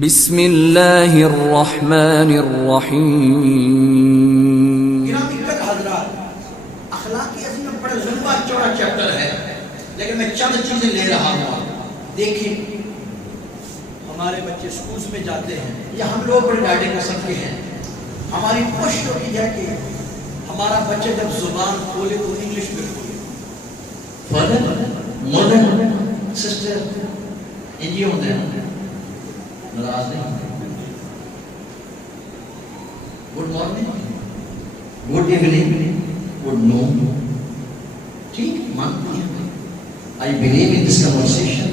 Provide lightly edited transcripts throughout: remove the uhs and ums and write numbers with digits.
بسم اللہ الرحمن الرحیم۔ حضرات، اخلاقی عظیم میں بڑا لمبا چوڑا چیپٹر ہے، لیکن میں چند چیزیں لے رہا ہوں۔ دیکھیں، ہمارے بچے سکولز میں جاتے ہیں یا ہم لوگ بڑے ڈاڈے قسم کے ہیں، ہماری کوشش ہوتی ہے کہ ہمارا بچہ جب زبان کھولے تو انگلش میں کھولے۔ فادر، مدر، سسٹر، انجی ہوتے ہیں، ناراض نہیں ہوتے۔ Good morning, good evening, good noon, ٹھیک مانتی ہیں۔ I believe in this conversation،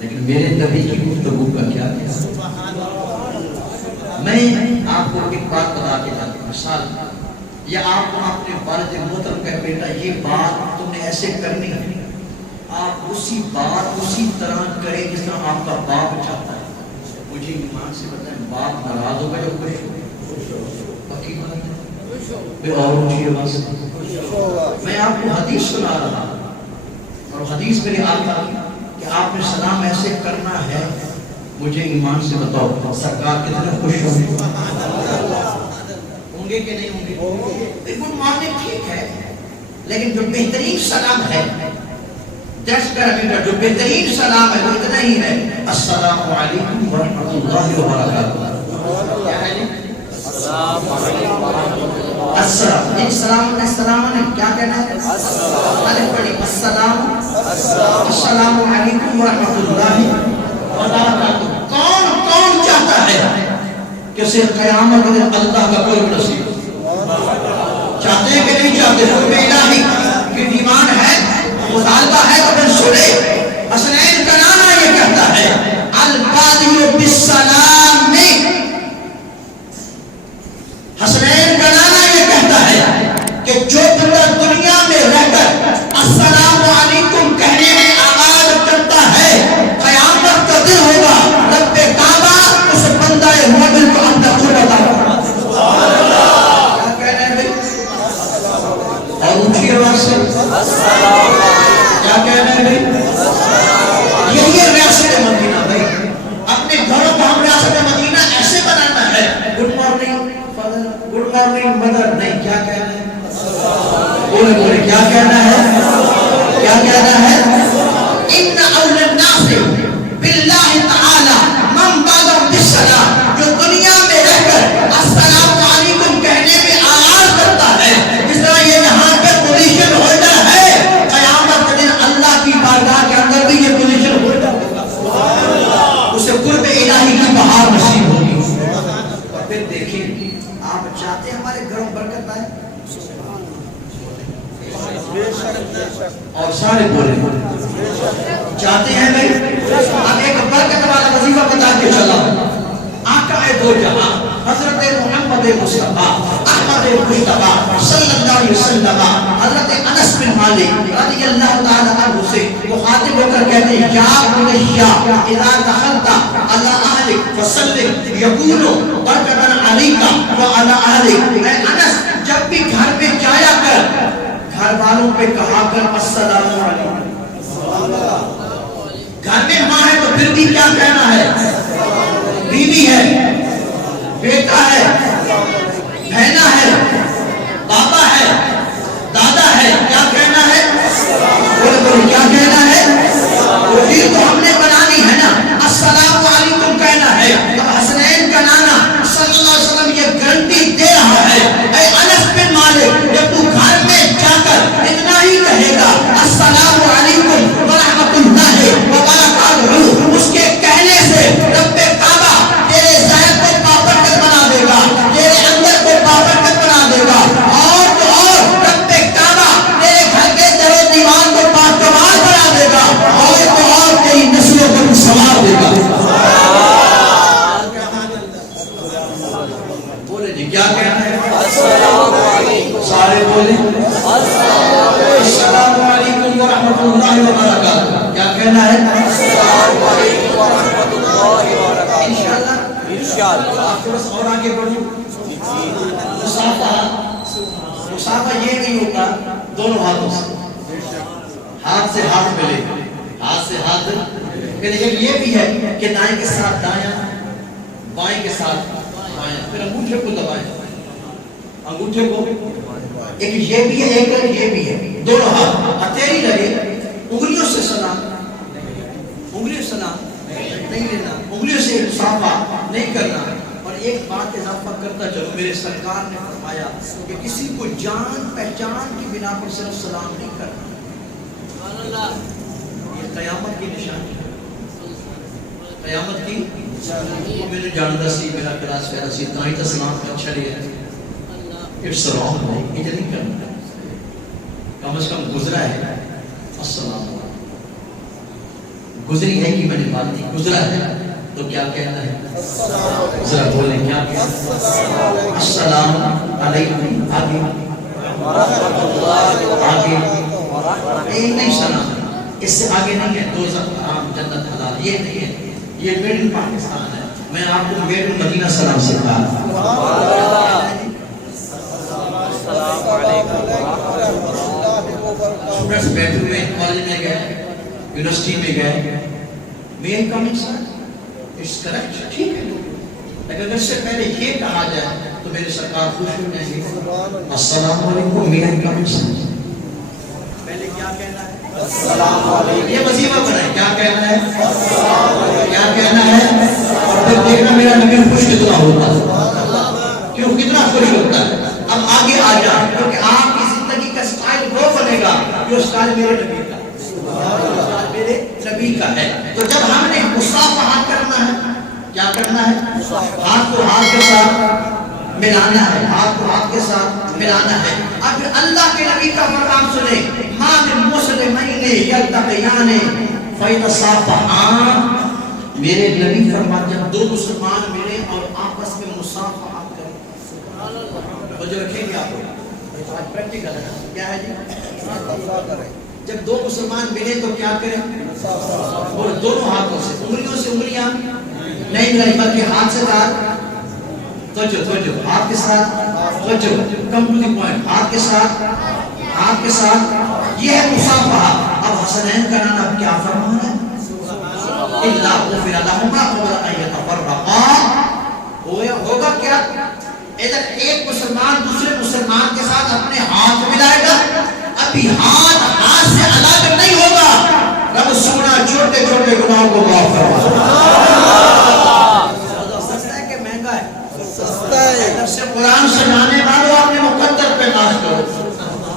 لیکن میرے نبی کی گفتگو کا کیا ہے؟ میں آپ کو ایک بات بتا کے جاتا ہوں، مثال یا آپ کو اپنے والد محترم کا بیٹا یہ بات تم نے ایسے کرنی ہے، آپ اسی بات اسی طرح کریں جس طرح آپ کا باپ چاہتا ہے۔ مجھے ایمان سے بتائیں، باپ ناراض ہوگا یا خوش ہوگا؟ پکی بات ہے، اور اونچی آواز سے میں آپ کو حدیث سنا رہا ہوں، اور حدیث میرے آقا کہ آپ نے سلام ایسے کرنا ہے۔ مجھے ایمان سے بتاؤ، سرکار کتنے خوش ہوں گے کہ نہیں ہوں گے؟ گڈ مارننگ ٹھیک ہے، لیکن جو بہترین سلام ہے، جو بہترین سلام ہے وہ اتنا ہی ہے، السلام علیکم ورحمۃ اللہ وبرکاتہ۔ کیا ہے؟ السلام علیکم ورحمۃ اللہ۔ السلام نے کیا کہنا ہے؟ السلام علیکم ورحمۃ اللہ وبرکاتہ۔ کون چاہتا ہے کہ اسے قیامت میں اللہ کا قرب نصیب؟ چاہتے ہیں کہ نہیں چاہتے؟ حکم الہی کی ڈیمانڈ ہے، مطالبہ ہے، تو پھر سنے۔ حسنین کا نانا یہ کہتا ہے، البادی بالسلام میں، حسنین کا نانا یہ کہتا ہے کہ جو بندہ دنیا میں رہ کر السلام علیکم کہنے میں آغاز کرتا ہے، قیامت کا دن ہوگا رب کعبہ اس بندہ مومن کو اپنا قرب عطا فرمائے۔ کیا کہہ رہے ہیں بھائی؟ اور اونچی آواز سے کیا کہہ رہے ہیں بھائی؟ یہی ہے ریاست مدینہ بھائی۔ اپنے گھروں کو ہم ریاست مدینہ ایسے بنانا ہے، good morning father, good morning mother, نہیں، کیا کہنا ہے؟ بولے کیا کہنا ہے؟ کیا کہنا ہے؟ ان اول الناس باللہ تعالی من بادر بالسلام، جو دنیا میں رہ کر السلام علیکم کہنے میں آغاز کرتا ہے، جس طرح یہ یہاں پہ پوزیشن ہولڈر ہے، قیامت کے دن اللہ کی بارگاہ کے اندر بھی یہ پوزیشن ہولڈر ہوگا، اسے قرب الہی کی بہار نصیب ہوگی۔ اور پھر دیکھیں، آپ چاہتے ہیں ہمارے گھروں برکت آئے؟ اور سارے بولے چاہتے ہیں بھائی؟ اب ایک برکت والا وظیفہ بتا کے چلا، آقا دو جہاں حضرت محمد مصطفیٰ احمد مصطفیٰ صلی اللہ علیہ وسلم حضرت انس بن مالک رضی اللہ تعالی عنہ سے مخاطب ہو کر کہتے ہیں، یا بنی اذا دخلت علی اہلک فسلم یقول برکتا علیک وعلی اہلک۔ اے انس، جب بھی گھر میں جایا کر، گھر والوں پہ کہا کر السلام علیکم۔ گھر میں ماں ہے تو پھر بھی کیا کہنا ہے؟ بیوی ہے، بیٹا ہے، بہنا ہے، بابا ہے، دادا ہے، کیا کہنا ہے؟ بولے کیا کہنا ہے؟ یہ تو ہم نے بنانی ہے نا، السلام علیکم کہنا ہے۔ اب حسنین کا نانا صلی اللہ علیہ وسلم یہ گارنٹی دے رہا ہے، اے انس بن مالک، جب تو گھر میں جا کر اتنا ہی کہے گا السلام علیکم ورحمۃ اللہ وبرکاتہ، اس کے کہنے سے رب کعبہ تیرے ظاہر کو بابرکت بنا دے گا، تیرے اندر کو بابرکت بنا دے گا، اور تو اور رب کعبہ تیرے گھر کے در و دیوار کو پاکمال بنا دے گا، اور تو اور تیری نسلوں کو سنوار دے گا۔ بولے جی کیا کہنا ہے؟ سارے بولیں السلام علیکم ورحمۃ اللہ وبرکاتہ۔ کیا کہنا ہے؟ السلام علیکم ورحمۃ اللہ وبرکاتہ۔ انشاءاللہ آپ تھوڑا سا اور آگے بڑھو۔ مصافحہ یہ نہیں ہوتا دونوں ہاتھوں سے، ہاتھ سے ہاتھ ملے، ہاتھ سے ہاتھ، پھر یہ بھی ہے کہ دائیں کے ساتھ دایاں، ساتھ دبائیں، پھر انگوٹھے کو دبائیں، انگوٹھے کو، ایک یہ بھی ہے ایک یہ بھی ہے، دونوں ہاتھ ہتھیلی لگے، انگلیوں سے سلام، انگلیوں سے سلام نہیں لینا، انگلیوں سے مصافحہ نہیں کرنا۔ اور ایک بات اضافہ کرتا چلو، میرے سرکار نے فرمایا کہ کسی کو جان پہچان کی بنا پر صرف سلام نہیں کرنا، یہ قیامت کی نشانی ہے، قیامت کی وہ میں نے جانتا سی میرا کلاس پیدا سی اتنا ہی تو سلام کا اچھا لیا اٹس رانگ نہیں، یہ نہیں کرنا، کم از کم گزرا ہے السلام علیکم، گزری ہے کہ میں نے بات نہیں گزرا ہے تو کیا کہنا ہے، ذرا بولیں کیا کہنا ہے، السلام علیکم، آگے آگے ایک نہیں سلام، اس سے آگے نہیں ہے، دوزخ حرام جنت حلال، یہ نہیں ہے، یہ میڈ ان پاکستان ہے، میں آپ کو میڈ ان مدینہ سلام سکھا اسٹوڈنٹس بیٹھے ہوئے کالج میں گئے، یونیورسٹی میں گئے، میں کمنگ سر اٹس کریکٹ، ٹھیک ہے، لیکن اگر سے پہلے یہ کہا جائے تو میرے سرکار خوش ہو جائیں گے، السلام علیکم میں کمنگ سر، پہلے کیا کہنا ہے، السلام علیکم، یہ وظیفہ بنائے، کیا کہنا ہے، کیا کہنا ہے، اور پھر دیکھنا میرا نبی خوش کتنا ہوتا ہے، کیوں کتنا خوش ہوتا ہے۔ اب آگے آ جائیں کیونکہ آپ کی زندگی کا سٹائل وہ بنے گا جو سٹائل میرے نبی کا، میرے نبی کا ہے۔ تو جب ہم نے مصافحہ کرنا ہے، کیا کرنا ہے، ہاتھ کو ہاتھ کے ساتھ ملانا ہے، ہاتھ کو ہاتھ کے ساتھ ملانا ہے۔ اب اللہ کے نبی کا فرمان سنیں، ما من مسلمین یلتقیان فیتصافحان، میرے نبی فرماتے ہیں دو مسلمان ملے اور آپس میں مصافحہ کریں، جو رکھیں گے آپ کو آج پریکٹیکل ہے، کیا ہے جی، جب دو مسلمان ملے تو کیا کریں، اور دونوں ہاتھوں سے، انگلیوں سے انگلیاں نہیں ملائی بلکہ ہاتھ سے ہاتھ، توجہ ہاتھ کے ساتھ، توجہ کم ٹو دی پوائنٹ، ہاتھ کے ساتھ، ہاتھ کے ساتھ، یہ ہے مصافحہ۔ اب حسنین کا نام اب کیا فرمان ہے، الا غفر لهما قبل ان يتفرقا، ہوگا کیا، ادھر ایک مسلمان دوسرے مسلمان کے ساتھ اپنے ہاتھ ملائے گا، ابھی ہاتھ سے الگ نہیں ہوگا، رب سونا چھوٹے چھوٹے گناہوں کو معاف فرما۔ سستا ہے کہ مہنگا ہے، سستا ہے، نفس قرآن سنانے والوں اپنے مقدر پہ ناز کرو،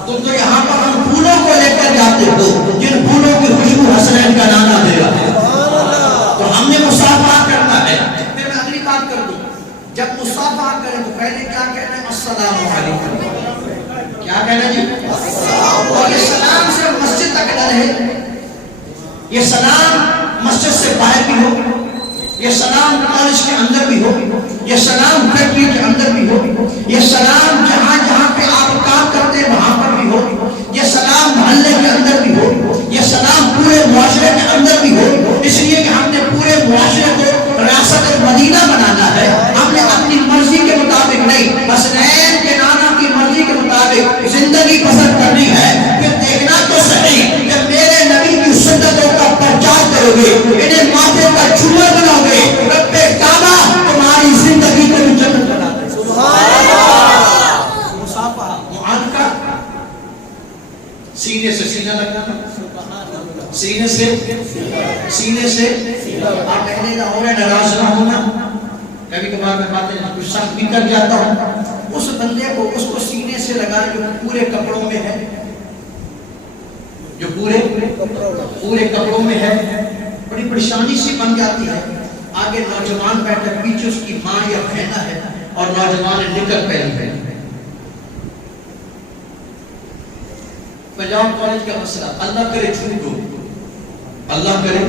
تم تو یہاں پر ہم پھولوں کو لے کر جاتے ہو جن پھولوں کی خوشبو حسنین کا نانا دے رہا ہے، تو ہم نے مصافحہ کرنا ہے۔ پھر میں اگلی بات کر دوں، جب مصافحہ کریں تو پہلے کیا کہنا ہے، السلام علیکم، کیا کہنا جی، اور یہ سلام صرف مسجد تک نہ رہے، یہ سلام مسجد سے باہر بھی ہو، یہ سلام کالج کے اندر بھی ہو، یہ سلام فیکٹری کے اندر بھی ہو، یہ سلام جہاں جہاں پہ آپ کام کرتے ہیں وہاں پر بھی ہو، یہ سلام محلے کے اندر بھی ہو، یہ سلام پورے معاشرے کے اندر بھی ہو، اس لیے کہ ہم نے پورے معاشرے کو ریاست مدینہ بنانا ہے، ہم نے اپنی مرضی کے مطابق نہیں، حسنین کے نانا کی مرضی کے مطابق زندگی پسند کرنی ہے۔ پھر دیکھنا تو صحیح کہ میرے نبی کی سنتوں کا پرچار کرو گے، انہیں ماتھے کا جھومر بناؤ گے، رب کعبہ تمہاری زندگی کو جنت بنا دے۔ سبحان اللہ، مصافحہ، معانقہ، سینے سے سینہ لگانا، سینے سے سینے سے، آپ کہنے کا ہو رہا ہے ناراض نہ ہونا، کبھی کبھار میں باتیں کچھ سخت بھی کر جاتا ہوں، اس بندے کو اس کو سینے سے لگا جو پورے کپڑوں میں ہے، جو پورے کپڑوں میں ہے، بڑی پریشانی سی بن جاتی ہے۔ آگے نوجوان بیٹھا، پیچھے اس کی ماں یا بہنا ہے اور نوجوان نے نکل پہنی ہے۔ پنجاب کالج کا مسئلہ، اللہ کرے جھوٹ ہو، اللہ کرے،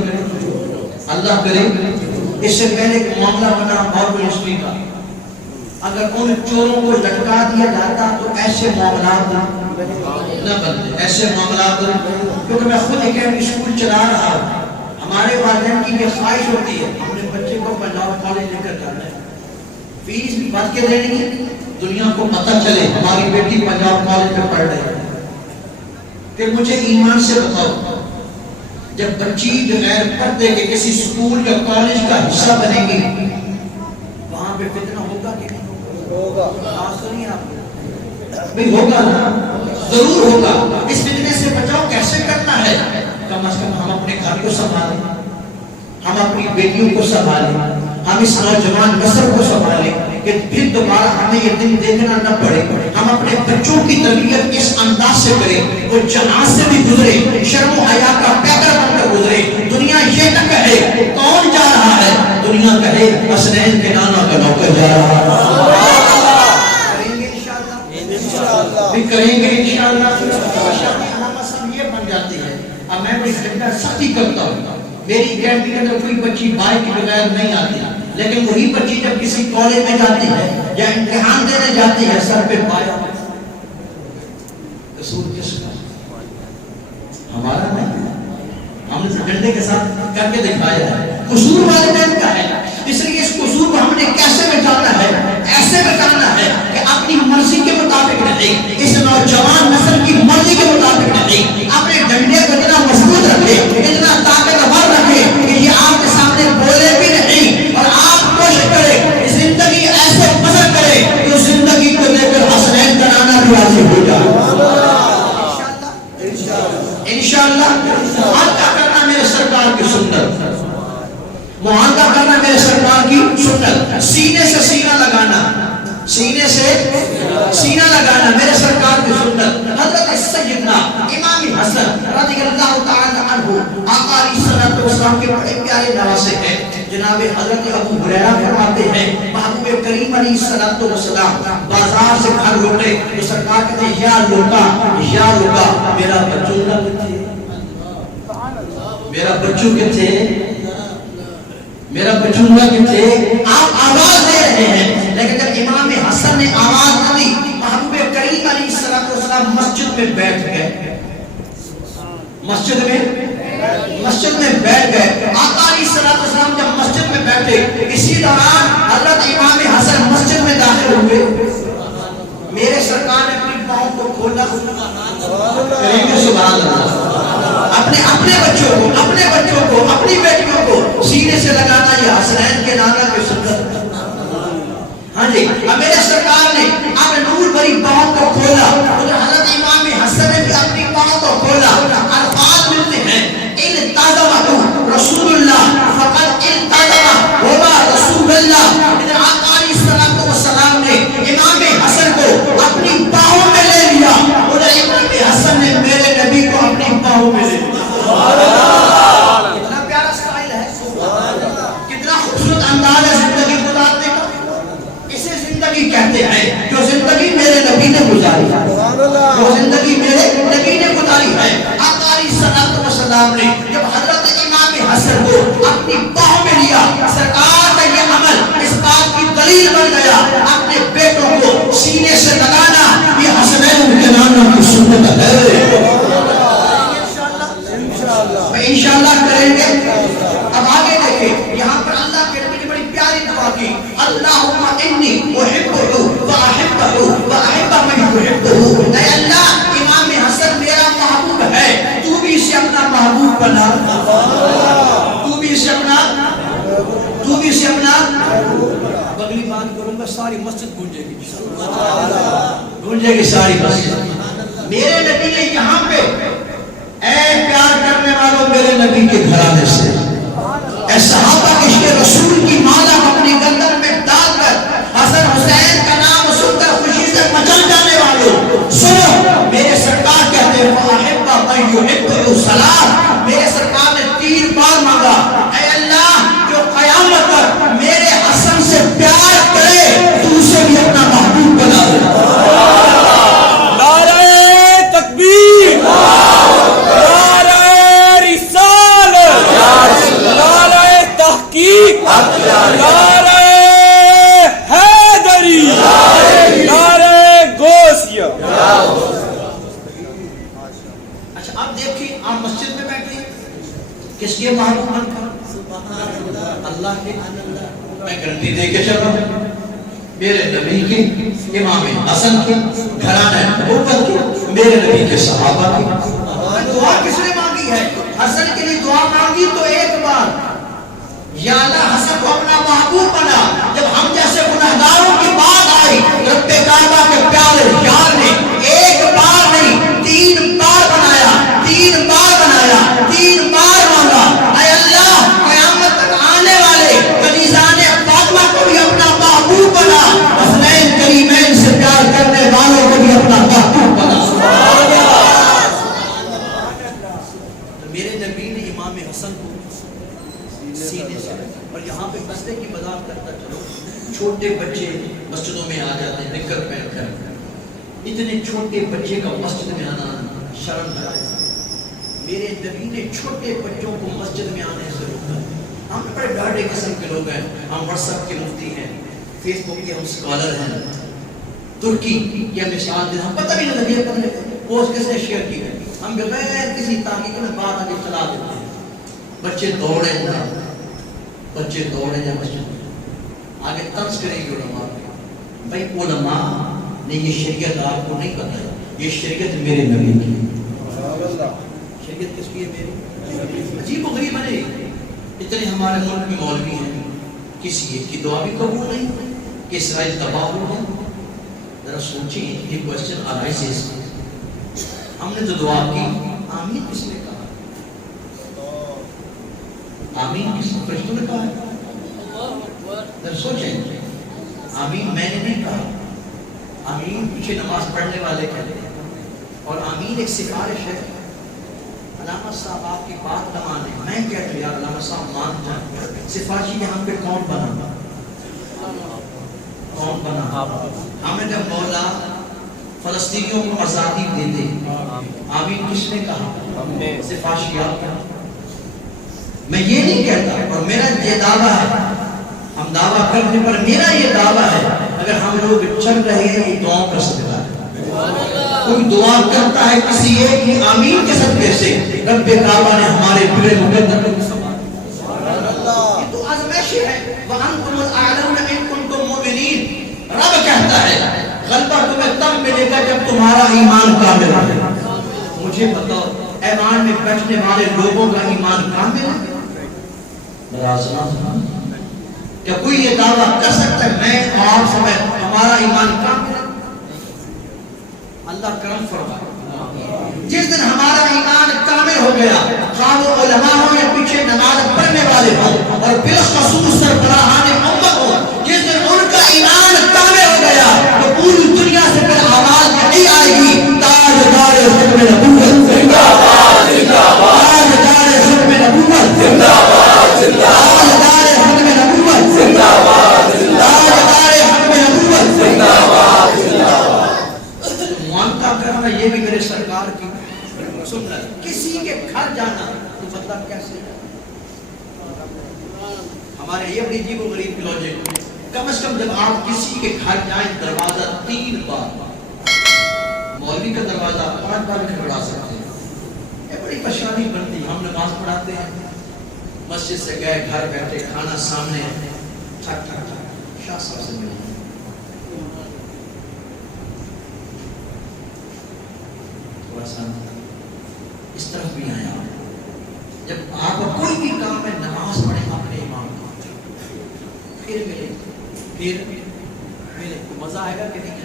اس سے پہلے ایک معاملہ بنا اور یونیورسٹی کا، اگر ان چوروں کو لٹکا دیا جاتا تو ایسے معاملات نہ بنتے، ایسے معاملات، کیونکہ میں خود ایک اسکول چلا رہا ہوں، ہمارے والدین کی یہ خواہش ہوتی ہے ہم نے بچے کو پنجاب کالج لے کر جانا ہے، فیس بھی بچ کے دینی ہے، دنیا کو پتہ چلے ہماری بیٹی پنجاب کالج میں پڑھ رہی ہے۔ پھر مجھے ایمان سے بتاؤ، جب بچی بغیر پردے کے کسی اسکول یا کالج کا حصہ بنے گی، وہاں پہ فتنہ ہوگا کہ نہیں ہوگا؟ آخری بھئی ہوگا نا، ضرور ہوگا. اس فتنے سے بچاؤ کیسے کرنا ہے؟ کم از کم ہم اپنے گھر کو سنبھالیں، ہم اپنی بیٹیوں کو سنبھالیں، ہم اس نوجوان نسل کو سنبھالیں کہ پھر دوبارہ ہمیں یہ دن دیکھنا نہ پڑے. ہم اپنے بچوں کی تربیت اس انداز سے کریں وہ جہاں سے بھی گزرے شرم و حیا کا پیکر بن کر گزرے. دنیا یہ نہ کہے کون جا رہا ہے، دنیا کہے حسنین کے نانا کا نوکر جا رہا ہے. کریں گے انشاءاللہ، بھی کریں گے انشاءاللہ. شرم علامت سب یہ بن جاتی ہے. اب میں بھی سختی کرتا ہوں، میری گیرنٹی کے اندر کوئی بچی بائک کے بغیر نہیں آتی، لیکن وہی بچی جب کسی کالج میں جاتی ہے یا امتحان دینے جاتی ہے سر پہ پایا. قصور کس کا؟ ہمارا نہیں، ہم نے ڈنڈے کے ساتھ کر کے دکھایا ہے. قصور والدین کا ہے. اس لیے اس قصور کو ہم نے کیسے بچانا ہے؟ ایسے بچانا ہے کہ اپنی مرضی کے مطابق نہیں، اس نوجوان نسل کی مرضی کے مطابق نہیں. اپنے ڈنڈے کو اتنا مضبوط رکھے، اتنا طاقتور رکھے کہ یہ آپ کے سامنے بولے بھی نہیں، اور آپ کوشش کریں زندگی ایسے بسر کرے کہ اس زندگی کو لے کر حسنین کا نانا بھی راضی ہو جائے. انشاءاللہ معاہدہ کرنا میرے سرکار کی سنت، معاہدہ کرنا میرے سرکار کی سنت. سینے سے سینہ لگانا، سینے سے سینہ لگانا میرے سرکار کی سنت. حضرت سیدنا امام حسن رضی اللہ تعالی عنہ آقا علیہ الصلوۃ والسلام کے بڑے پیارے نواسے ہیں. جناب حضرت ابو ہریرہ فرماتے ہیں محبوب کریم علیہ الصلوۃ والسلام بازار سے گھر لوٹے تو سرکار کہتے ہیں یا لوکا میرا بچوں کا کتھے، میرا بچوں کتھے، میرا بچونگا کتھے. آپ آواز دے رہے ہیں، لیکن جب امام حسن نے آواز نہ دی محبوب کریم علیہ الصلوۃ والسلام مسجد میں بیٹھ گئے. مسجد میں بیٹھ گئے. آقا علیہ الصلوۃ والسلام جب مسجد میں بیٹھے اسی دوران حضرت امام حسن مسجد میں داخل ہوئے. میرے سرکار نے اپنی پاؤں کو کھولا. کریں گے سبحان اللہ. اپنے بچوں کو اپنی بیٹیوں کو سینے سے لگانا یہ حسنین کے نانا کی سنت. ہاں جی، اب میرے سرکار نے اب نور بری پاؤں کو کھولا. حضرت امام حسن نے بھی اپنی پاؤں کو کھولا. الفاظ ملتے ہیں التزمہ رسول اللہ فقط التزمہ وما رسول اللہ. آقا علیہ الصلوۃ والسلام نے امام حسن کو اپنی پاؤں میں لے لیا اور امام حسن نے میرے نبی کو اپنی پاؤں میں لے لیا. کتنا پیارا سٹائل ہے، کتنا خوبصورت انداز ہے زندگی گزارنے کا. اسے زندگی کہتے ہیں جو زندگی میرے نبی نے گزاری ہے، جو زندگی میرے نبی نے گزاری ہے. آقا علیہ الصلوۃ والسلام نے جب حضرت امام حسن کو اپنی باہوں میں لیا سرکار کا یہ عمل اس بات کی دلیل بن گیا اپنے بیٹوں کو سینے سے لگانا یہ حسنین کے نانا کی سنت ہے. انشاءاللہ کریں گے. اب آگے دیکھیں یہاں پر اللہ کے نبی نے بڑی پیاری دعا کی. اللہم انی احبہ واحبہ واحب من یحبہ. اے اللہ امام حسن میرا محبوب ہے، تو بھی اسے اپنا محبوب بنا. تو بھی اسے اپنا بغلی بات کروں گا ساری مسجد گونجے گی ساری مسجد. میرے نبی نے یہاں پہ اے پیار کرنے والوں میرے نبی کے گھرانے سے، اے صحابہ عشق رسول کی مالا اپنی گردن میں ڈال کر حسن حسین کا نام سن کر خوشی سے مچل جانے والوں سنو. میرے سرکار کہتے ہیں فاحب من یحب الصلاۃ. میرے سرکار نے 3 بار مانگا اے اللہ جو قیامت تک میرے حسن سے پیار کرے تو اسے بھی اپنا محبوب بنا دے. نعرہ تکبیر، نعرہ حیدری، نعرہ غوثیہ. اچھا اب دیکھیں آپ مسجد میں بیٹھے کس کے محبوب بن کر؟ اللہ کے. میں گرنٹی دے کے چل رہا ہوں میرے نبی کے، امام حسن کے گھرانہ نبوت کے، میرے نبی کے صحابہ کی. دعا کس نے مانگی ہے؟ حسن کے لیے دعا مانگی تو ایک بار یا اللہ حسن کو اپنا محبوب بنا. جب ہم جیسے مذاق کرتا چلو، چھوٹے بچے مسجدوں میں آ جاتے ہیں نکر پہن کر، اتنے چھوٹے بچے کا مسجد میں آنا شرم ہے۔ میرے نبی نے چھوٹے بچوں کو مسجد میں آنے سے روکا۔ ہم بڑے ڈاڈے قسم کے لوگ ہیں، ہم واٹس ایپ کے مفتی ہیں، فیس بک کے ہم اسکالر ہیں، ترکی یا مثال دیں، ہم پتہ بھی نہیں لگے پوسٹ کس نے شیئر کی ہے، ہم بغیر کسی تحقیق میں بات آگے چلا دیتے ہیں۔ بچے دوڑے جا مسجد آگے طنز کریں گے علماء، بھائی علماء نے یہ شریعت آپ کو نہیں پتہ ہے، یہ شریعت میرے نبی کی، شریعت کس کی ہے؟ میری۔ عجیب و غریب ہے، اتنے ہمارے ملک میں مولوی ہیں، کسی ایک کی دعا بھی قبول نہیں کہ اسرائیل تباہ ہو گیا۔ ذرا سوچیں یہ کوشچن الائسس، ہم نے جو دعا کی آمین کس نے کہا؟ آمین کس نے؟ فرشتوں نے کہا ہے؟ ذرا سوچیں، آمین میں نے نہیں کہا، آمین پیچھے نماز پڑھنے والے کہتے ہیں، اور آمین ایک سفارش ہے۔ علامہ صاحب آپ کی بات نہ مانے، میں کہتا ہوں یار علامہ صاحب مان جائیں، سفارشی یہاں پہ کون بنا؟ کون بنا؟ ہمیں جب مولا فلسطینیوں کو آزادی دے دے، آمین کس نے کہا؟ سفارشی آپ کا۔ میں یہ نہیں کہتا، اور میرا یہ دعویٰ ہے، ہم دعویٰ کرنے پر میرا یہ دعویٰ ہے، اگر ہم لوگ چل رہے ہیں یہ دعاؤں کا صدقہ ہے۔ کوئی دعا کرتا ہے کسی ایک کی آمین کے صدقے سے، رب کعبہ نے ہمارے بڑے مقدر کو یہ تو آزمائش ہے۔ وَأَنْتُمُ الْأَعْلَوْنَ إِن كُنتُم مُؤْمِنِينَ، رب کہتا ہے غلبہ تمہیں تب ملے گا جب تمہارا ایمان کامل ہے۔ مجھے بتاؤ ایمان میں بیٹھنے والے لوگوں کا ایمان کامل ہے؟ کیا کوئی یہ دعویٰ کر سکتا ہے میں آپ سمجھ ہمارا ایمان کامل ہے؟ اللہ کرم فرمائے، جس دن ہمارا ایمان کامل ہو گیا، خواہ وہ علماء ہوں یا پیچھے نماز پڑھنے والے ہوں، اور بالخصوص سربراہان امت ہوں، جس دن ان کا ایمان کامل ہو گیا تو پوری دنیا سے پھر آواز یہی آئے گی، تاجدار ختم نبوت زندہ باد، زندہ باد، تاجدار ختم نبوت زندہ باد، زندہ باد، تاجدار ختم نبوت زندہ باد، زندہ باد، تاجدار ختم نبوت زندہ باد، زندہ باد۔ مانتا کرنا یہ بھی میرے سرکار کی سنت ہے۔ کسی کے گھر جانا تو مطلب کیسے؟ ہمارے یہ بڑی عجیب و غریب کی لاجک، کم از کم جب آپ کسی کے گھر جائیں دروازہ 3 بار، مولوی کا دروازہ 5 بار بھی کھڑا سکتے ہیں، یہ بڑی پریشانی بنتی۔ ہم نماز پڑھاتے ہیں، مسجد سے گئے گھر بیٹھے، کھانا سامنے ہے، ٹھک ٹھک ٹھک شاہ صاحب سے ملے، تھوڑا سا اس طرف بھی آیا۔ جب آپ کوئی بھی کام ہے نماز پڑھیں اپنے امام کو، پھر ملے، پھر ملے، مزہ آئے گا کہ نہیں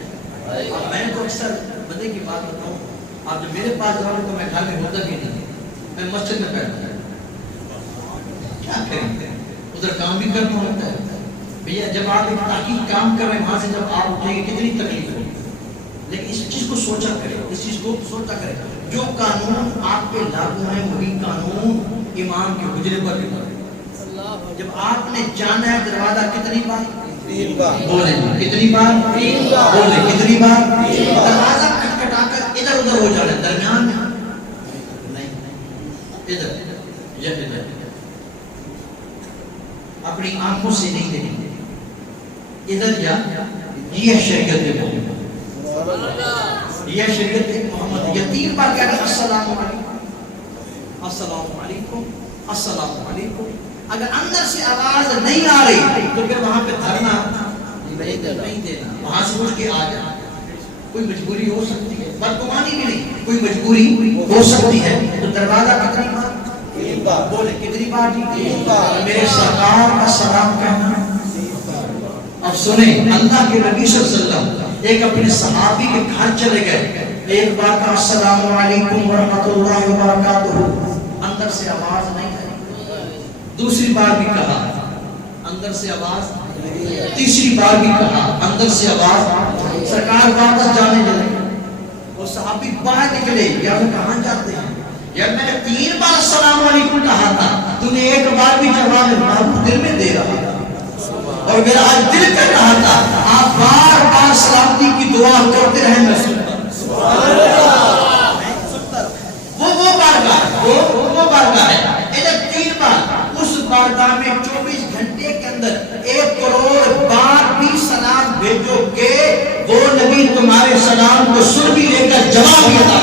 آئے گا؟ میں تو اکثر بندے کی بات بتاؤں، آپ جب میرے پاس جاؤ تو میں گھر میں ہوتا بھی نہیں، میں مسجد میں بیٹھتا ہوں، کیا کریں ادھر کام بھی کرنا ہوتا ہے۔ بھیا جب آپ ایک تحقیق کام کر رہے ہیں، وہاں سے جب آپ اٹھیں گے کتنی تکلیف ہوگی، لیکن اس چیز کو سوچا کریں، اس چیز کو سوچا کریں، جو قانون آپ پہ لاگو ہیں وہی قانون امام کے حجرے پر بھی لاگو۔ جب آپ نے جانا ہے دروازہ کتنی بار؟ 3 بار۔ بولیں کتنی بار؟ 3 بار۔ بولیں کتنی بار؟ دروازہ کھٹکھٹا کر ادھر ادھر ہو جانا ہے، درمیان میں نہیں، ادھر اپنی آنکھوں سے نہیں دیکھیں، ادھر یا یہ شریعت ہے، یہ شریعت محمد۔ یتیم پر کہنا السلام علیکم، السلام علیکم، السلام علیکم۔ اگر اندر سے آواز نہیں آ رہی تو پھر وہاں پہ دھرنا نہیں دینا، وہاں سے اٹھ کے آ جانا۔ کوئی مجبوری ہو سکتی ہے، بدگمانی بھی نہیں، کوئی مجبوری ہو سکتی ہے تو دروازہ کتنی بار؟ 3 بار۔ بولے کتنی بار؟ 3 بار۔ میرے سرکار کا سلام کہنا۔ اب سنیں، اللہ کے نبی صلی اللہ علیہ وسلم ایک اپنے صحابی کے گھر چلے گئے، ایک بار کہا السلام علیکم ورحمۃ اللہ وبرکاتہ، اندر سے آواز نہیں آئی، دوسری بار بھی کہا اندر سے آواز، تیسری بار بھی کہا اندر سے آواز، سرکار واپس جانے لگے، وہ صحابی باہر نکلے، یا وہ کہاں جاتے ہیں؟ یا میں نے 3 بار السلام علیکم کہا تھا، تو نے ایک بار بھی جواب محبوب دل میں دے رہا تھا۔ اور میرا آج دل کر رہا تھا آپ بار بار سلامتی کی دعا کرتے رہے، میں سنتا وہ بارگاہ ہے ادھر 3 بار، اس بارگاہ میں 24 گھنٹے کے اندر 1 کروڑ بار بھی سلام بھیجو گے، وہ نبی تمہارے سلام کو سن بھی لے کر جواب بھی عطا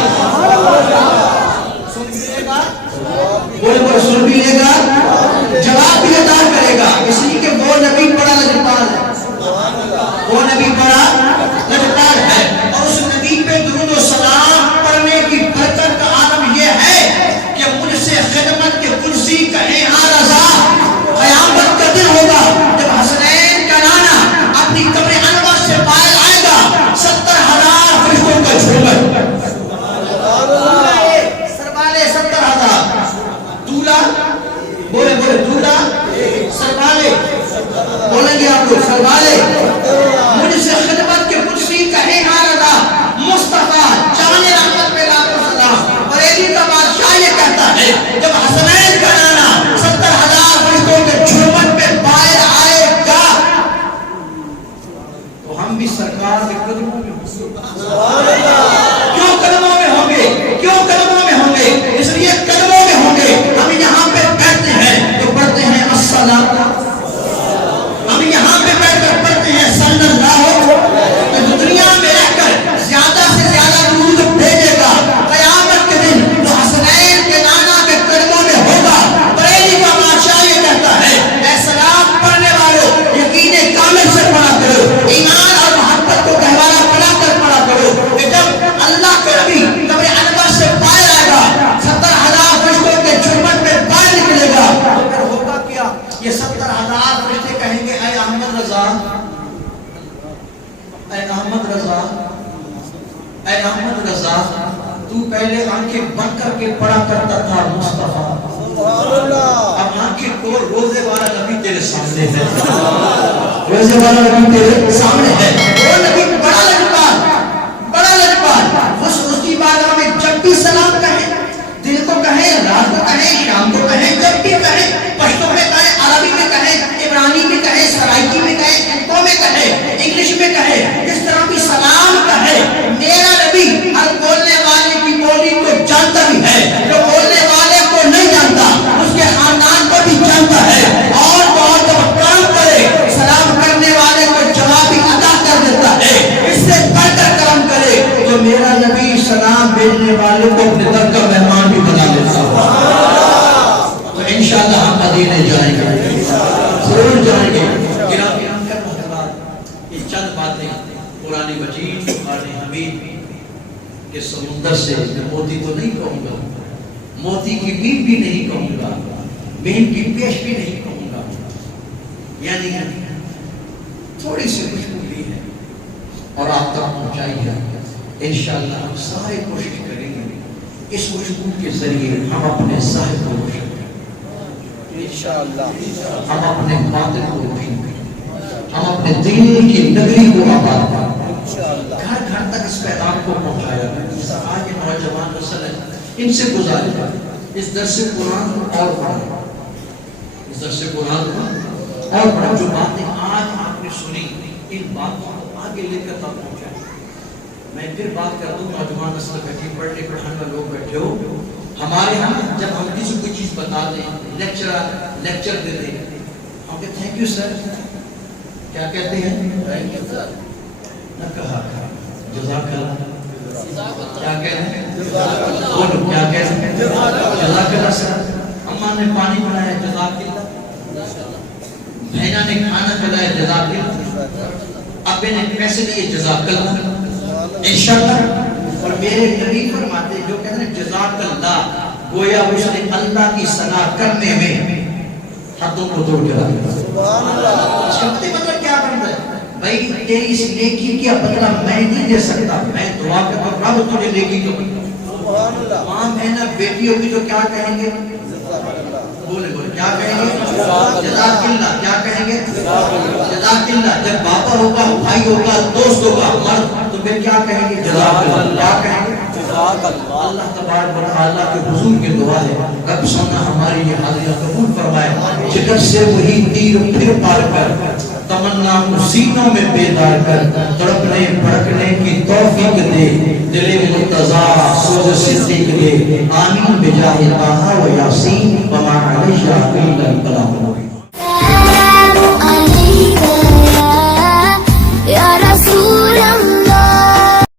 سن بھی لے گا، جواب بھی عطا کرے گا، اس لیے کہ وہ نبی بڑا لجپال ہے، وہ نبی بڑا لجپال ہے۔ اور اس نبی پہ درود و سلام پڑھنے کی برکت کا عالم یہ ہے کہ مجھ سے خدمت کے کرسی کہیں ہاں رضا، قیامت کا دن ہوگا جب حسنین کا نانا اپنی قبر انور سے باہر آئے گا، 70,000 فرشتوں کا جھومر، سربالے 70,000، دولہ بولے دولہ سربالے، بولیں گے آپ کو سربالے، مجھ سے خدمت کے کرسی کہیں ہاں رضا، مصطفیٰ جان رحمت پہ لاکھوں سلام۔ بریلی کا بادشاہ یہ کہتا ہے جب حسنین کا نانا 70,000 فرشتوں کے جھومر پہ باہر آئے گا تو ہم بھی سرکار کے قدموں میں ہوں گے۔ کیوں قدموں میں ہوں گے؟ کیوں قدموں میں ہوں گے؟ اس لیے قدموں میں ہوں گے، ہم یہاں پہ بیٹھتے ہیں تو پڑھتے ہیں الصلاۃ، ہم یہاں پہ بیٹھ کر پڑھتے ہیں صلی اللہ، تو دنیا میں رہ کر زیادہ سے زیادہ درود بھیجے گا، قیامت کے دن تو حسنین کے نانا کے قدموں میں ہوگا۔ بریلی کا بادشاہ یہ کہتا ہے اے سلام پڑھنے والوں، یقین کامل سے پڑھا کرو، ایمان اور محبت کو گہوارہ بنا کر پڑھا کرو، کہ جب اللہ کے نبی قبر انور سے باہر آئے گا، 70,000 فرشتوں کے جھومر پہ باہر نکلے گا، تو پھر ہوگا کیا؟ یہ 70,000 فرشتے کہیں گے اے احمد رضا، اے احمد رضا، اے احمد رضا، تو پہلے آنکھیں بند کر کے پڑھا کرتا تھا مصطفیٰ، اب آنکھیں کو روزے والا نبی تیرے سامنے ہے، روزے والا نبی تیرے سامنے ہے، وہ نبی بڑا لجپال، اس کی بارگاہ میں جب بھی سلام کہیں، دن کو کہیں، رات کو کہیں، شام کو کہیں، جب بھی کہیں، پشتو میں کہیں، عربی میں کہیں، عبرانی میں کہیں، سرائکی میں کہیں، انکو میں کہیں، انگلش میں کہیں، جس طرح بھی سلام کہے، میرا نبی ہر بولنے والے کی بولی کو جانتا بھی ہے، جو بولنے والے کو نہیں جانتا اس کے خاندان کو بھی جانتا ہے، اور بہت جب کام کرے سلام کرنے والے کو جواب بھی عطا کر دیتا ہے، اس سے بڑھ کر کرم کرے تو میرا نبی سلام بھیجنے والے کو اپنے در کا مہمان بھی بنا لیتا ہے۔ تو انشاءاللہ ہم مدینے جائیں گے، ضرور جائیں گے۔ گرامی حضرات، یہ چند باتیں قرآن مجید قرآن حمید کے سمندر سے موتی تو نہیں کہوں گا، موتی کی بیم بھی نہیں کہوں گا، بیم کی پیش بھی نہیں کہوں گا، یعنی تھوڑی سی خوشبو بھی ہے اور آپ تک پہنچائی ہے۔ انشاءاللہ ہم سارے کوشش کریں گے اس خوشبو کے ذریعے ہم اپنے ظاہر کو روشن کریں، انشاءاللہ ہم اپنے باطن کو روشن کریں، ہم اپنے دل کی نگری کو آباد کریں، گھر گھر تک اس پیغام کو پہنچایا کریں۔ آج یہ نوجوان نسل ہے، ان سے گزارش ہے اس درس قرآن کو اور پڑھیں، اس درس قرآن کو اور پڑھیں، جو باتیں آج آپ نے سنی ان باتوں کو آگے لے کر تک پہنچائیں۔ میں پھر بات کر دوں، نوجوان نسل بیٹھی، پڑھنے پڑھانے لوگ بیٹھے ہو، ہمارے ہاں جب ہم کسی کوئی چیز بتا دیں، لیکچر دے دیں، ہم کہتے تھینک یو سر، کیا کہتے ہیں؟ نہ کہا جزاک اللہ، کیا کہتے ہیں؟ بولو کیا کہتے ہیں؟ جزاک اللہ سر، اماں نے پانی پلایا جزاک اللہ، بہنا نے کھانا کھلایا جزاک اللہ، ابے نے پیسے دیے جزاک اللہ، انشاءاللہ۔ اور میرے نبی فرماتے جو کہتے ہیں جزاک اللہ، گویا اس نے اللہ کی ثنا کرنے میں حدوں کو توڑ کے رکھا۔ اس کا مطلب کیا بنتا ہے؟ بھائی تیری اس نیکی کا بدلہ میں نہیں دے سکتا، میں دعا کرتا ہوں رب تجھے نیکی کا بدلہ۔ ماں بہنا بیٹی ہوگی تو کیا کہیں گے؟ بولے کیا کہیں گے؟ جزاک اللہ، کیا کہیں گے؟ جزاک اللہ۔ جب بابا ہوگا، بھائی ہوگا، دوست ہوگا، مرد، تو پھر کیا کہیں گے؟ جزاک اللہ، کیا کہیں گے؟ اللہ تبارک و تعالیٰ کے حضور کی دعا ہے رب سونا ہماری یہ حاضریاں قبول فرمائے جگر سے وہی تیر پھر پار کر تمنا کو سینوں میں بیدار کر تڑپنے بھڑکنے کی توفیق دے دل مرتضی سوز صدیق دے آمین بجاہ طٰہٰ و یاسین وما علیہ الا البلاغ